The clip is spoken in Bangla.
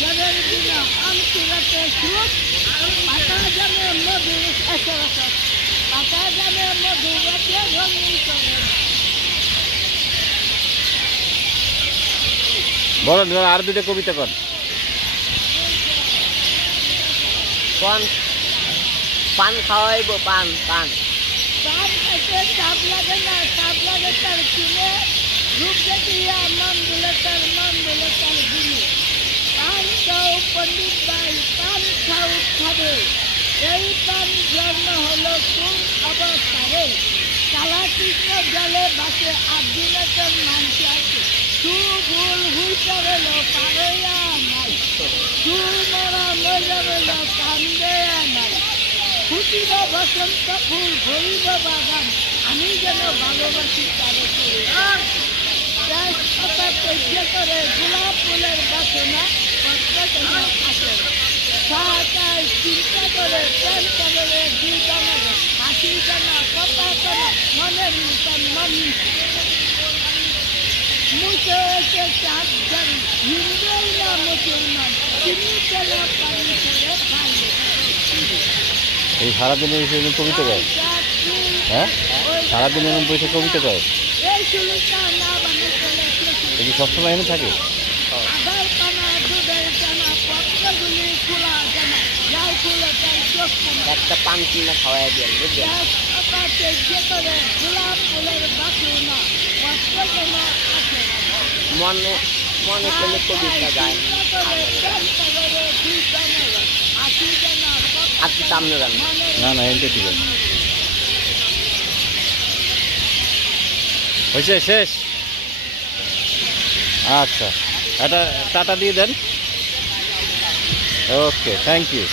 জলের বিনা আমসুরাতে সুখ পাতা জানে মধু এসে পাতা জানে মধু রাতে রঙিন করে। বলেন আর দুইটা কবিতা কর। পান খাওয়াইব পান পান পান খাইতে চাপ লাগে না, চাপ লাগে তার চুলে, রূপ দেখিয়া মন দিলে তার গুণে। পান খাও পণ্ডিত ভাই, পান খাও খাবে, এই পান জন্ম হলো কোন অবস্থারে। কালা কৃষ্ণ জলে বাসে 8 দিনে তোর মানুষ আছে, তু ভুল হুইতে রইল পারইয়া নাই, তু মরা মজা রইল কান্দেয়া নাই। ফুটিব বসন্ত ফুল ভরিব বাগান, আমি যেন ভালোবাসি তারে করে। কথা তৈর্য করে গোলাপ ফুলের বাসনা পত্র যেন আসে, সাহায্যায় চিন্তা করে প্রেম করে দুই জনের হাসি যেন কথা করে মনের মতন মন মুছে এসে চাঁদ জানি হিন্দুই না মুসলমান, চিনিতে না পারি করে ভালো। এই সারাদিনে কবিতা কয়? হ্যাঁ, সারাদিনে বসে কবিতা কয়? এই কি সবসময় এনে থাকে? একটা পান কিনা খাওয়াই দিয়ে বুঝলেন। মনে মনে করলে কবিতা গায় আর কি সামনে যান না না এনতে ঠিক আছে। হয়েছে শেষ? আচ্ছা, এটা টাটা দিয়ে দেন। ওকে, থ্যাংক ইউ।